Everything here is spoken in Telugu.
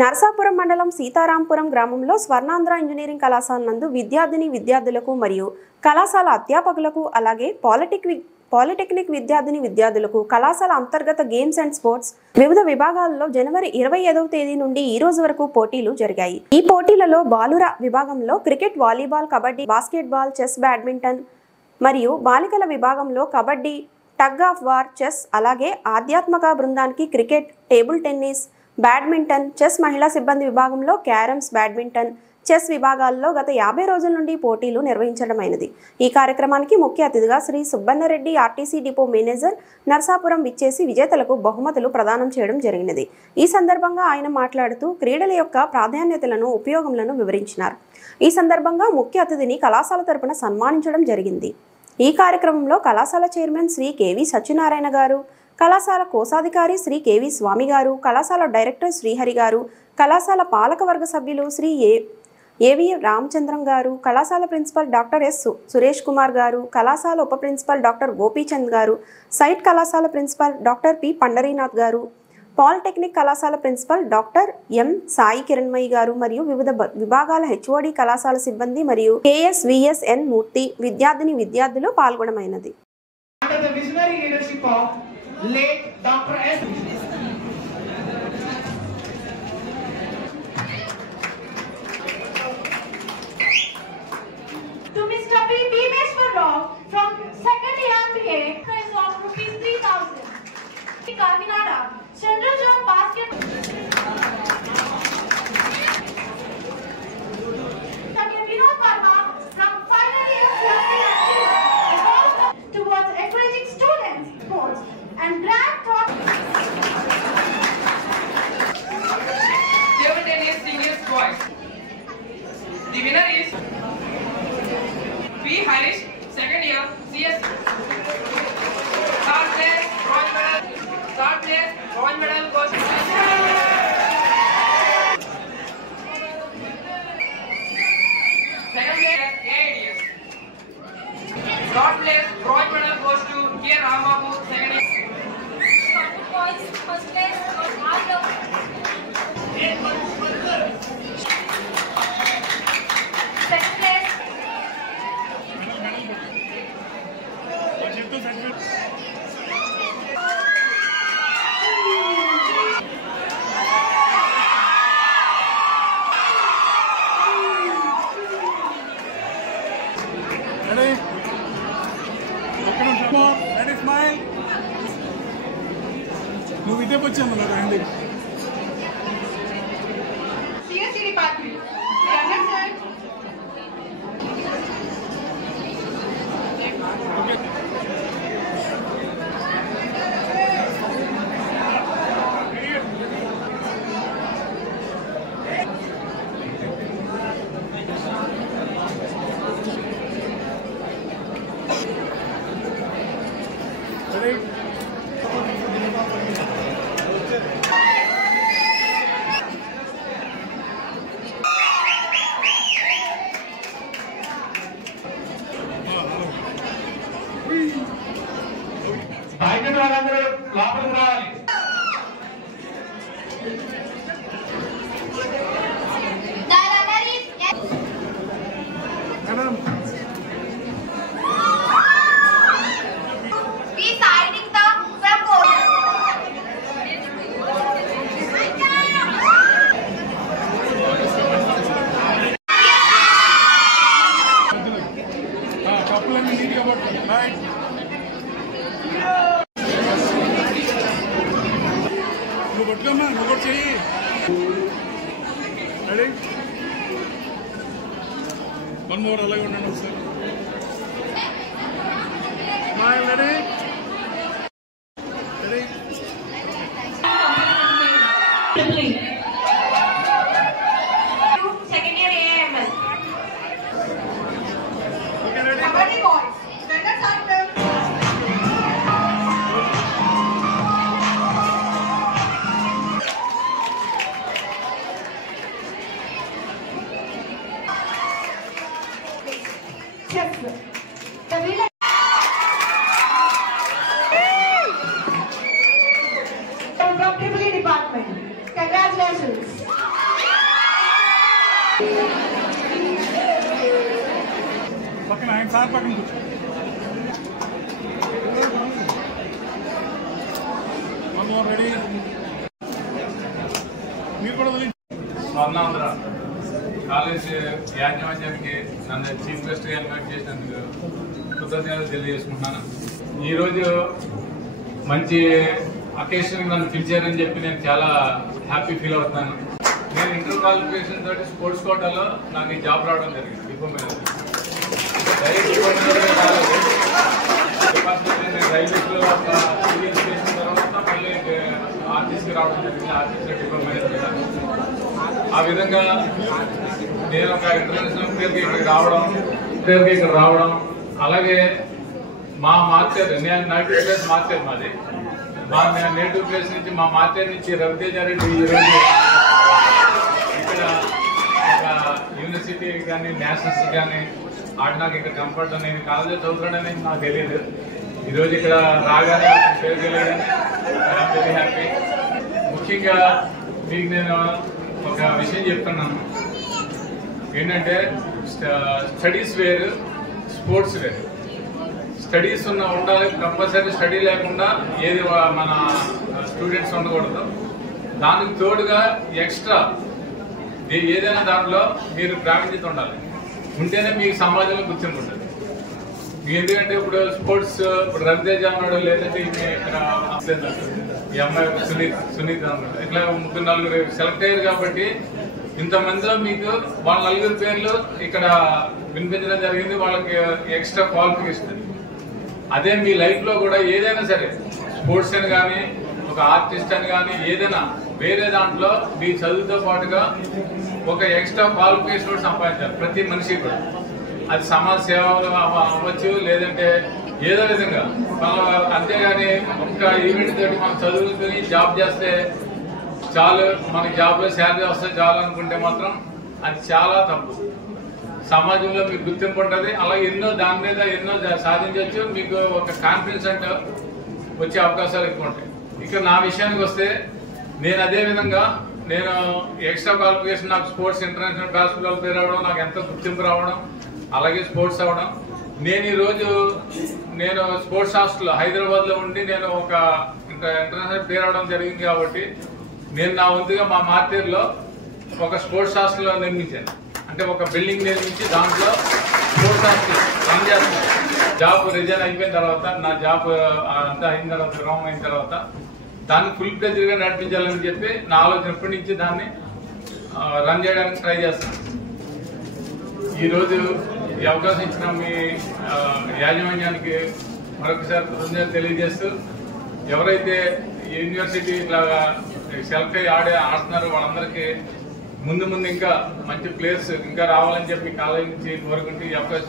నరసాపురం మండలం సీతారాంపురం గ్రామంలో స్వర్ణాంధ్ర ఇంజనీరింగ్ కళాశాల నందు విద్యార్థులకు మరియు కళాశాల అధ్యాపకులకు అలాగే పాలిటెక్నిక్ విద్యార్థులకు కళాశాల అంతర్గత గేమ్స్ అండ్ స్పోర్ట్స్ వివిధ విభాగాలలో జనవరి 25వ తేదీ నుండి ఈ రోజు వరకు పోటీలు జరిగాయి. ఈ పోటీలలో బాలుర విభాగంలో cricket, volleyball, kabaddi, basketball, chess, badminton మరియు బాలికల విభాగంలో kabaddi, tug of war, chess అలాగే ఆధ్యాత్మిక బృందానికి cricket, table tennis, badminton, chess, మహిళా సిబ్బంది విభాగంలో క్యారమ్స్, బ్యాడ్మింటన్, చెస్ విభాగాల్లో గత 50 రోజుల నుండి పోటీలు నిర్వహించడమైనది. ఈ కార్యక్రమానికి ముఖ్య అతిథిగా Shri Subbannareddy RTC depot manager Narasapuram విచ్చేసి విజేతలకు బహుమతులు ప్రదానం చేయడం జరిగినది. ఈ సందర్భంగా ఆయన మాట్లాడుతూ క్రీడల యొక్క ప్రాధాన్యతలను, ఉపయోగములను వివరించినారు. ఈ సందర్భంగా ముఖ్య అతిథిని కళాశాల తరపున సన్మానించడం జరిగింది. ఈ కార్యక్రమంలో కళాశాల చైర్మన్ శ్రీ కేవి సత్యనారాయణ గారు, కళాశాల కోశాధికారి శ్రీ కేవి స్వామి గారు, కళాశాల డైరెక్టర్ శ్రీహరి గారు, కళాశాల పాలకవర్గ సభ్యులు శ్రీ ఏవి రామచంద్రం గారు, కళాశాల principal doctor S Suresh Kumar garu, కళాశాల ఉప ప్రిన్సిపల్ డాక్టర్ గోపీచంద్ గారు, సైట్ కళాశాల principal doctor P Pandarinath garu, polytechnic కళాశాల principal doctor M Sai Kiranmayi garu మరియు వివిధ విభాగాల హెచ్ఓడి, కళాశాల సిబ్బంది మరియు KSVSN మూర్తి విద్యార్థులు పాల్గొనమైనది. Late Dr. S. To Mr. P. Bhimeshwar Rao from 2nd year BA, prize of ₹3,000. Kakinada, Central Zone Basket. Vinod Verma from final year towards encouraging students, sports, and brand thought. Table tennis seniors boys. The winner is P. Harish, 2nd year CS. Third place bronze medal goes to second place AIDS. Third place bronze medal goes to K. Ramabu, 2nd year. First place was Arlo. Second place. Ready? Ready, smile. నువ్వు ఇదే వచ్చాను రండి. CSE department. Next slide. Ready? Bike వాళ్ళందరూ లోపలికి రావాలి. Madam. Be siding the support. కప్పులన్నీ నీట్గా పట్టుకోండి. రైట్. నువ్వు పట్టుకోమ్మా, నువ్వు కూడా చెయ్యి. రెడీ? వన్ మోర్, అలాగే ఉండండి ఒకసారి. Smile. Ready? Ready? Second year AIML. Okay, ready? Kabaddi boys. Standard circle. Chess. The winner. From Triple E department. Congratulations. పక్కన ఆయన సార్ పక్కన కూర్చో. రెడీ మీరు కూడా వదిలి. స్వర్ణాంధ్ర కాలేజ్ యాజమాన్యానికి నన్ను చీఫ్ గెస్ట్గా ఇన్వైట్ చేసినందుకు కృతజ్ఞతలు తెలియజేసుకుంటున్నాను. ఈరోజు మంచి అకేషన్ నన్ను పిలిచారని చెప్పి నేను చాలా హ్యాపీ ఫీల్ అవుతున్నాను. నేను ఇంటర్ క్వాలిఫికేషన్ తోటి స్పోర్ట్స్ కోటాలో నాకు ఈ జాబ్ రావడం జరిగింది. Depot manager direct depot manager రాలేదు. నేను రైల్వేస్లో సీరియస్ చేసిన తర్వాత మళ్ళీ ఆర్టీసీకి రావడం జరిగింది. RTC depot manager. ఆ విధంగా నేను ఒక ఇంటర్నేషనల్ ప్లేయర్కి ఇక్కడ రావడం అలాగే మా మార్చేది నేను నేటివ్ ప్లేస్ మార్చేది మాది. మా నేటివ్ ప్లేస్ నుంచి మా మార్చేది నుంచి రవితేజారెడ్డి ఈరోజు ఇక్కడ ఒక యూనివర్సిటీ కానీ నేషనల్స్ కానీ ఆడినాక ఇక్కడ కంఫర్ట్ నేను కాలేజీలో చదువుతాడని నాకు తెలియదు. ఈరోజు ఇక్కడ రాగానే పేరు తెలియదని వెరీ హ్యాపీ. ముఖ్యంగా మీకు నేను ఒక విషయం చెప్తున్నాను ఏంటంటే స్టడీస్ వేరు, స్పోర్ట్స్ వేరు. స్టడీస్ ఉండాలి కంపల్సరీ. స్టడీ లేకుండా ఏది మన స్టూడెంట్స్ ఉండకూడదు. దానికి తోడుగా ఎక్స్ట్రా ఏదైనా దాంట్లో మీరు ప్రావీణ్యత ఉండాలి. ఉంటేనే మీకు సమాజంలో గుర్తింపు ఉంటుంది. ఎందుకంటే ఇప్పుడు స్పోర్ట్స్ ఇప్పుడు రవితేజ అన్నాడు, లేదంటే ఇక్కడ ఈ అమ్మాయి సునీత అన్నాడు, ఇట్లా 3-4 సెలెక్ట్ అయ్యారు. కాబట్టి ఇంతమందిలో మీకు వాళ్ళ 4 పేర్లు ఇక్కడ వినిపించడం జరిగింది. వాళ్ళకి ఎక్స్ట్రా క్వాలిఫికేషన్. అదే మీ లైఫ్ లో కూడా ఏదైనా సరే స్పోర్ట్స్ అని కానీ ఒక ఆర్టిస్ట్ అని కానీ ఏదైనా వేరే దాంట్లో మీ చదువుతో పాటుగా ఒక ఎక్స్ట్రా క్వాలిఫికేషన్ సంపాదించాలి ప్రతి మనిషి కూడా. అది సమాజ సేవ అవ్వచ్చు, లేదంటే ఏదో విధంగా అంతేగాని ఒక్క ఈవెంట్ తోటి మనం చదువుకుని జాబ్ చేస్తే చాలు, మనకి జాబ్ లో శాలరీ వస్తే చాలు అనుకుంటే మాత్రం అది చాలా తప్పు. సమాజంలో మీకు గుర్తింపు ఉంటుంది. అలాగే దాని మీద ఎన్నో సాధించవచ్చు. మీకు ఒక కాన్ఫిడెన్స్ అంటే వచ్చే అవకాశాలు ఎక్కువ ఉంటాయి. ఇక నా విషయానికి వస్తే నేను అదే విధంగా నేను ఎక్స్ట్రా క్వాలిఫికేషన్ నాకు స్పోర్ట్స్ ఇంటర్నేషనల్ బాస్కెట్బాల్ ప్లేయర్ అవ్వడం, నాకు ఎంతో గుర్తింపు రావడం, అలాగే స్పోర్ట్స్ అవ్వడం. నేను స్పోర్ట్స్ హాస్టల్ హైదరాబాద్ లో ఉండి నేను ఒక ఇంటర్నేషనల్ ప్లేయర్ అవ్వడం జరిగింది. కాబట్టి నేను నా వంతుగా మా మార్తీర్లో ఒక స్పోర్ట్స్ హాస్టల్ నిర్మించాను. అంటే ఒక బిల్డింగ్ నిర్మించి దాంట్లో స్పోర్ట్స్ హాస్టల్ రన్ చేస్తాను. జాబ్ రిజైన్ అయిపోయిన తర్వాత, నా జాబ్ అంతా అయిన తర్వాత, విరామం అయిన తర్వాత దాన్ని ఫుల్ ప్లెజర్ గా నడిపించాలని చెప్పి నా ఆలోచన ఎప్పటి నుంచి దాన్ని రన్ చేయడానికి ట్రై చేస్తాను. ఈరోజు ఈ అవకాశం ఇచ్చిన మీ యాజమాన్యానికి మరొకసారి కృతజ్ఞతలు తెలియజేస్తూ, ఎవరైతే యూనివర్సిటీ లాగా సెలెక్ట్ అయ్యి ఆడుతున్నారో వాళ్ళందరికీ ముందు ఇంకా మంచి ప్లేయర్స్ ఇంకా రావాలని చెప్పి కాలేజీ నుంచి కోరుకుంటూ ఈ అవకాశం